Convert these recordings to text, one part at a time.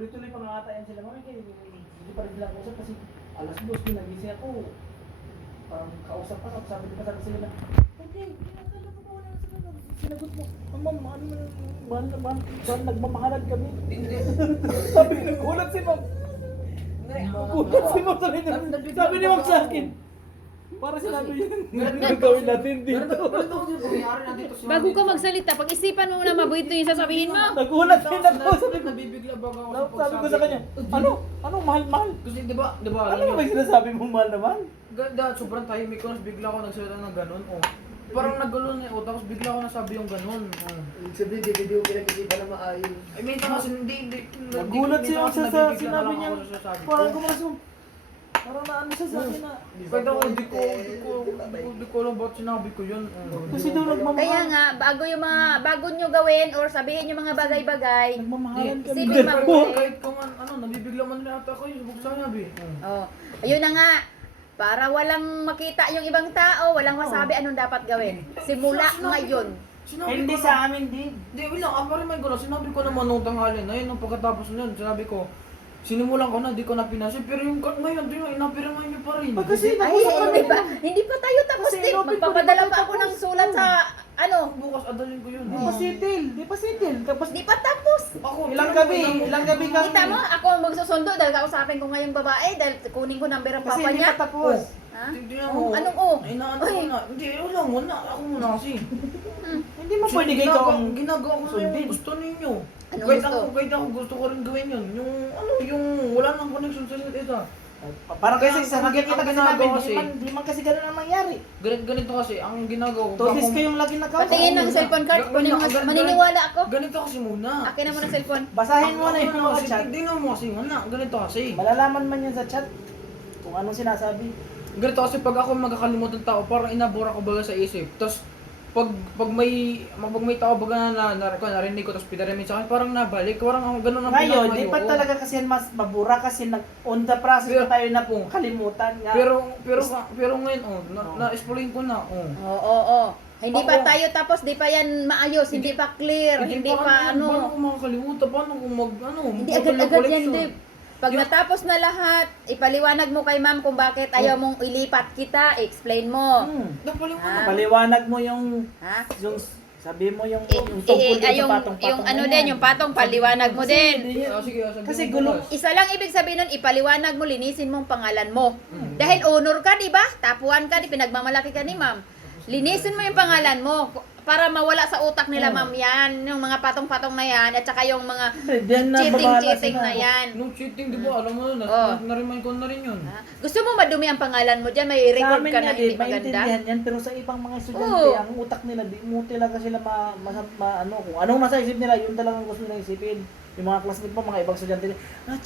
Tuloy-tuloy pa nga ata yan sila. Mami, hindi pa rin sila kausap kasi alas 2 din nagising ako. Parang kausap pa, sabi sila na, okay, kinakala ko pa wala na sila. Sinagot mo, ma'am, mahal nagmamahalan kami. Sabi ko, nagulat si ma'am. Nagulat si ma'am, sabi ni ma'am sa akin. Para sinabi yun, gagawin natin dito. Bago ka magsalita, pag-isipan mo muna mabuti yung sasabihin mo. Nagulat din ako. Sabi ko, nabibigla baga ako sabi ko sa kanya, ano, mahal? Kasi di ba Ano alam ba yung sinasabi mo, mahal naman? Ganda, sobrang tahimik ko, tapos bigla ako nagsalita ng ganun, oh. Parang nagulo na oh, tapos bigla ako nasabi yung ganun, oh. Ibig sabihin, di ko pinag-isipan na maayos. I mean, kasi hindi. Nagulat siya minsan sa kasi nabibigla na sinabi lang niya. ako sa sasabi ko. Parang kumalasong. Parang naano siya sa akin na. Kahit ako, hindi ko alam ba't sinabi ko yun. Kasi daw nagmamahal. Kaya nga, bago nyo gawin or sabihin yung mga bagay-bagay. Nagmamahalan kami. Isipin mabuti. Kahit ka man, nabibigla man rin ata ako, yung sinabi. Oh, ayun na nga. Para walang makita yung ibang tao, walang masabi anong dapat gawin. Simula ngayon. Hindi sa amin din. Hindi, wala, ako rin may gano'n. Sinabi ko naman nung tanghali na yun, nung pagkatapos nun, sinabi ko, sinimulan ko na, di ko na pinasip, pero yung ngayon, di mo, inapirama nyo pa rin. Kasi Ay, hindi pa tayo tapos Kasi din. inopin ko, Magpapadala di pa pa ako tapos. ng sulat sa, Bukas, adalin ko yun. Di pa sitil. Tapos di pa tapos. Ako, ilang gabi kami. Kita mo, ako ang magsusundo dahil kausapin ko ngayong babae dahil kunin ko number ang Kasi papa hindi niya. pa tapos. Ha? Hindi Oh, anong oh? Ay, naano ko na. Hindi, wala muna. Ako muna kasi. Hindi mo pwede kayo ang ginagawa ko na sundin. yung gusto ninyo. Anong Kahit gusto? ako gusto ko rin gawin yun. Yung wala nang connection sa isa't isa. Parang kasi sa Ang nakikita kasi ginagawa namin, kasi- di man kasi ganun ang mangyari. Ganito kasi, ang ginagawa ko. Todis kayong lagi nagkakaroon. Patingin ng cellphone card, kunin mo, maniniwala ako. Ganito kasi muna. Akin na mo ng cellphone. Basahin mo na yung mga chat. Tingnan mo kasi muna. Ganito kasi. Malalaman man yan sa chat kung anong sinasabi. Ganito kasi pag ako magkakalimutan tao, parang inabura ko baga sa isip. Tapos pag may tao baga narinig ko tapos pinarinig sa akin, parang nabalik, parang ako ganun ang Ngayon, pinakayo di pa ko. talaga kasi mas mabura kasi on the process na tayo na pong kalimutan nga. Pero ngayon na-explain ko na. Oo. Hindi pa Ako- tayo tapos, di pa yan maayos, hindi pa clear, hindi pa Paano ano. ko makakalimutan? Paano ko Hindi mag-open ng agad-agad yan, collection? Dave. Pag Yung- natapos na lahat, ipaliwanag mo kay ma'am kung bakit ayaw mong ilipat kita, explain mo. Napaliwanag. Paliwanag mo yung Ha? sabi mo yung tungkol din sa yung patong-patong na din, yan. yung patong, paliwanag mo din. Sige, sabihin Kasi mo gulo. bukas. Isa lang ibig sabihin nun, ipaliwanag mo, linisin mo ang pangalan mo. Dahil honor ka, di ba? Tapuan ka, di pinagmamalaki ka ni ma'am. Linisin mo yung pangalan mo para mawala sa utak nila, ma'am, yan. Yung mga patong-patong na yan, at saka yung mga Diyan na babahala cheating sila. na yan. Nung cheating, di ba? Alam mo na, Oh. na-remind ko na rin yun. Ha? Gusto mo madumi ang pangalan mo dyan? May Sa record amin ka nga na di, hindi maganda? maintindihan yan, pero sa ibang mga estudyante, Oo. ang utak nila, di mo talaga sila ano, kung anong nasa isip nila, yun talagang gusto nila isipin. Yung mga classmate mo, mga ibang estudyante, mga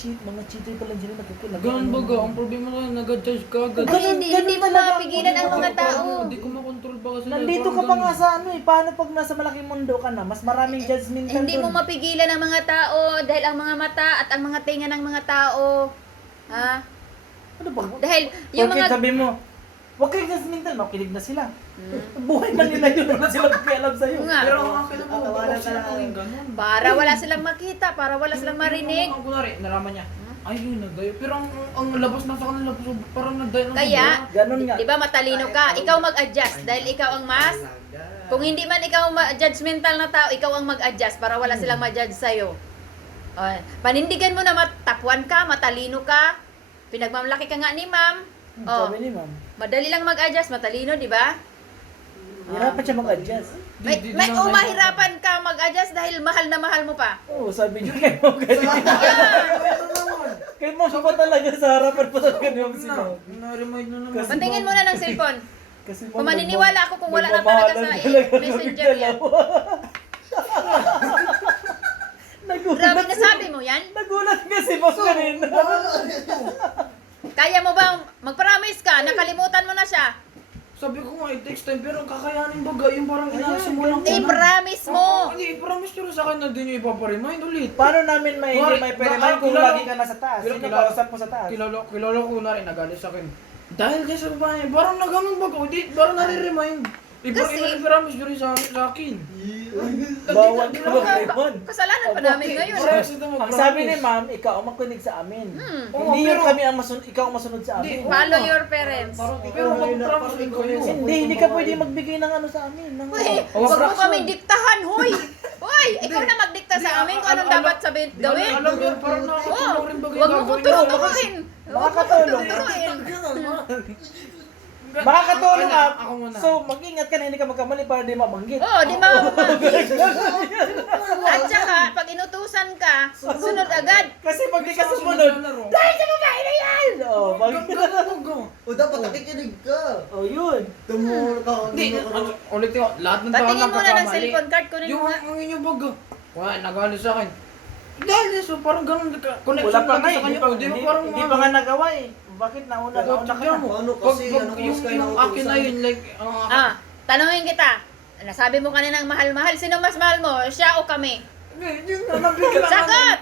cheater pala sila nagkukulang. Ganun baga, ang problema na nag-judge ka agad. Ay, hindi mo talaga. mapigilan ang mga tao. Hindi ko makontrol pa kasi. Nandito ka pa nga sa ano eh, paano pag nasa malaking mundo ka na, mas maraming judgmental Hindi mo dun. mapigilan ang mga tao dahil ang mga mata at ang mga tinga ng mga tao. Ha? Ano ba? Dahil yung Bakit mga... sabi mo, huwag kayo judgmental, makinig na sila. Buhay man nila yun, wala silang pakialam sa'yo. Oo nga. Pero ang akin naman, Tatawanan wala ka sila lang. gawin ganun. Para wala silang makita, para wala silang marinig. Ang kunwari, nalaman niya. Ay, yun, nagdayo. Pero ang labas na sa kanila, parang nagdayo ng Kaya, Ganun nga. di ba matalino ka? Ikaw mag-adjust dahil ikaw ang mas... Kung hindi man ikaw judgmental na tao, ikaw ang mag-adjust para wala silang ma-judge sa'yo. Panindigan mo na matapuan ka, matalino ka, pinagmamalaki ka nga ni ma'am. Sabi ni ma'am. Madali lang mag-adjust, matalino, di ba? Hirapan siya mag-adjust. Mahirapan ka mag-adjust dahil mahal na mahal mo pa. Oo, sabi niyo kay ma'am ganun. Kay ma'am pa talaga sa harapan pa talaga ni ma'am sino. Na-remind na naman. Kasi- Patingin mo na ng cellphone. Kasi ma'am, Kung maniniwala ako kung wala na talaga sa messenger yan. Grabe na sabi mo yan. Nagulat nga si ma'am kanina. Kaya mo bang mag-promise ka, nakalimutan mo na siya. Sabi ko nga, it takes time, pero kakayanin baga, yung parang inasimulan ko na. I-promise mo. Hindi, i-promise nyo rin sa akin na di nyo ipaparemind ulit. Paano namin hindi may peremay kung kilala- lagi ka nasa taas? Pero Sino kilala- kausap mo sa taas? Kilala ko na rin, nagalit sa akin. Dahil dyan sa babae, parang naganon baga, di, parang nare-remind. Ipromise nyo rin sa akin. Bawal ka mag-Raymond. Kasalanan pa namin ngayon. Ang sabi ni ma'am, ikaw ang makinig sa amin. Oo, Hindi yun pero- kami ang masunod, ikaw ang masunod sa amin. Follow your parents. Pero mag-promise din kayo. Hindi ka pwede magbigay ng ano sa amin. Ng, Uy, Oh, huwag mo fraction. kami diktahan, huy! Huy, ikaw na magdikta sa amin kung anong dapat sabihin, gawin. Alam mo, parang Oh, nakakatulong rin bagay huwag mo ko gagawin turuturuin. Huwag mo ko Makakatulong. turuturuin. makakatulong ka. Ako muna. So, mag-ingat ka na hindi ka magkamali para di mabanggit. Oo, di ba? At saka, pag inutusan ka, sunod agad. Kasi pag di ka sumunod, dahil sa babae na yan! Oh, O dapat nakikinig ka. oh yun. Tumulong ka. Hindi, ulit yun. Lahat ng tao Patingin mo na ng nagkakamali. cellphone card, kunin Yung mo nga. ang inyong baga. Wala, nagalit sa akin. Dahil so parang ganun connection Wala pa nga lagi eh. sa Hindi kanya. pa, Oh, di ba hindi, parang hindi pa nga nagawa eh. Bakit nauna ka Tignan mo. na? Ano Pag, kasi, pag, anong yung, oras kayo yung nautusan? akin na yun, like, Tanungin kita. Nasabi mo kanina ng mahal-mahal. Sino mas mahal mo? Siya o kami? yung nabigla Sagot!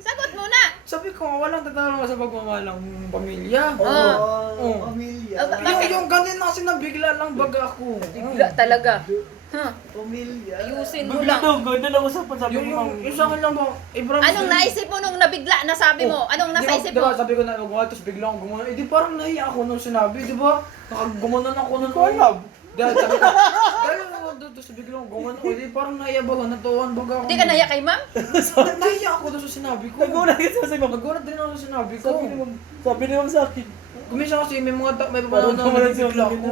Sagot muna! Sabi ko, walang tatalo sa pagmamahal ng pamilya. Oh, pamilya. Yung ganun na kasi nabigla lang baga ako. Bigla talaga. Huh. Pamilya. Ayusin mo lang. Doon lang usapan sabi Yung, ni yung, ma'am. yung sa akin lang ba, i-promise Anong yun. naisip mo nung nabigla na sabi mo? Anong nasa isip Diba, mo? sabi ko na gumawa, tapos biglang ako gumawa. Eh di parang nahiya ako nung sinabi, di ba? Nakagumanon ako nung alam. Dahil sabi ko, dahil ako doon, tapos biglang ako gumanon. Eh di parang nahiya ba ako, natuwan baga ako. Hindi ka naiyak kay ma'am? Nahiya ako doon sa sinabi ko. Nagulat ka sa ma'am. Nagulat din ako sa sinabi ko. Sabi ni ma'am sa akin. Kumisa kasi may mga may Parang papanahon na kumalan siya nabigla sa ako.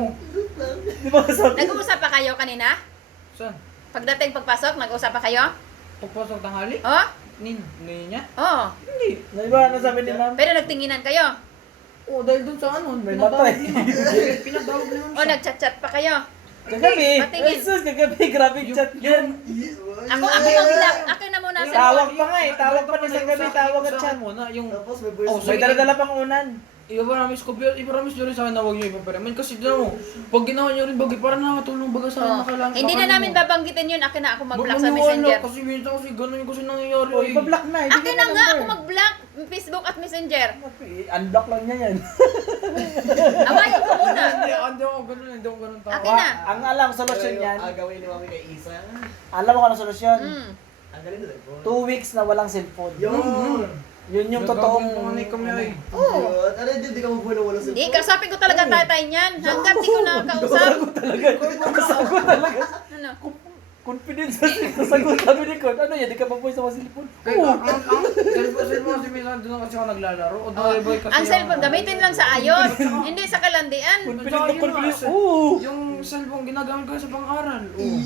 Di ba sabi? Nag-uusap pa kayo kanina? Saan? Pagdating pagpasok, nag-uusap pa kayo? Pagpasok tanghali? Oh? Niya? Oo. Hindi. Di ba ano sabi ni ma'am? Pero nagtinginan kayo? Oo, dahil doon sa ano, May pinatawag matay. ni ma'am. Pinatawag ni ma'am O siya. nag-chat-chat pa kayo? Kagabi. Patingin. Ay sus, kagabi. Grabe chat yan. Ako yung ilang. Akin na muna sa Tawag pa nga eh. Tawag pa na sa gabi. Tawag at chat. muna, yung Tapos may voice Oh, May dala-dala pang unan. i-promise ko, i-promise nyo rin sa akin na huwag nyo ipapareman. Kasi dyan mo, pag ginawa nyo rin bagay, parang nakatulong baga sa akin Oh. na kailangan. Hindi na namin babanggitin yun. Akin na ako mag-block sa Wag mo messenger. Kasi minsan kasi ganun yung kasi nangyayari. O, ipa-block na. ibigay Akin na nga number. ako mag-block. Facebook at messenger. Unblock lang niya yan. Awayin ko muna. Hindi ako ganun, hindi ako ganun tao. Akin na. Ang alam, solusyon yan. Agawin ni mami kay Isa. Alam mo kung ano solusyon? Mm. Ang galing na cellphone. 2 weeks na walang cellphone. Yun. Yun yung Gagawin totoong... panganay kami ay. Oo. Yun. Ano hindi ka mabuhay na walang Di, cellphone? kasapin ko talaga tatay niyan. Hanggat di ko nakakausap. Sagot talaga. Ano? Confidence sa sagot sabi ni Kurt. Ano yan? Di ka pa po sa mga cellphone? Kaya ang cellphone kasi minsan doon kasi ako naglalaro. O boy kasi Ang cellphone gamitin lang sa ayos. Hindi sa kalandian. Confident na Tsaka yun confidence. nga, Oo. Yung cellphone ginagamit ko sa pang-aral. Oo.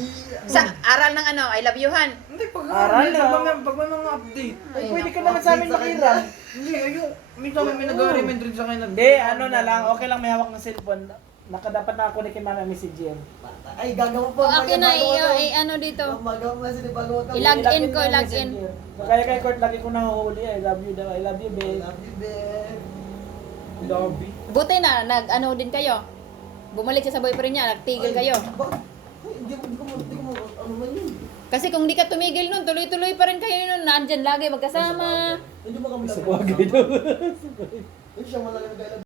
Sa aral ng ano, I love you-han. Hindi, Aral pag may mga update. Ay, pwede ka naman sa amin makiram. Hindi, ayun. Minsan may nag-remind rin sa akin. Hindi, ano na lang. Okay lang may hawak ng cellphone. Dapat nakakunik kay mama messenger. Ay, gagawa pa. O akin na ano dito. Magawa pa sila bago ka. Ilag-in ko, ilag-in. Kaya kay Kurt, lagi ko nahuhuli. I love you daw. I love you, babe. Love you, babe. Lobby. Buti na, nag-ano din kayo. Bumalik siya sa boyfriend niya, nagtigil kayo. Bakit? Ay, hindi ko ano man yun. Kasi kung di ka tumigil nun, tuloy-tuloy pa rin kayo nun. Nandyan lagi magkasama. Hindi ba kami Sa bagay daw. Ay, siya man lang nag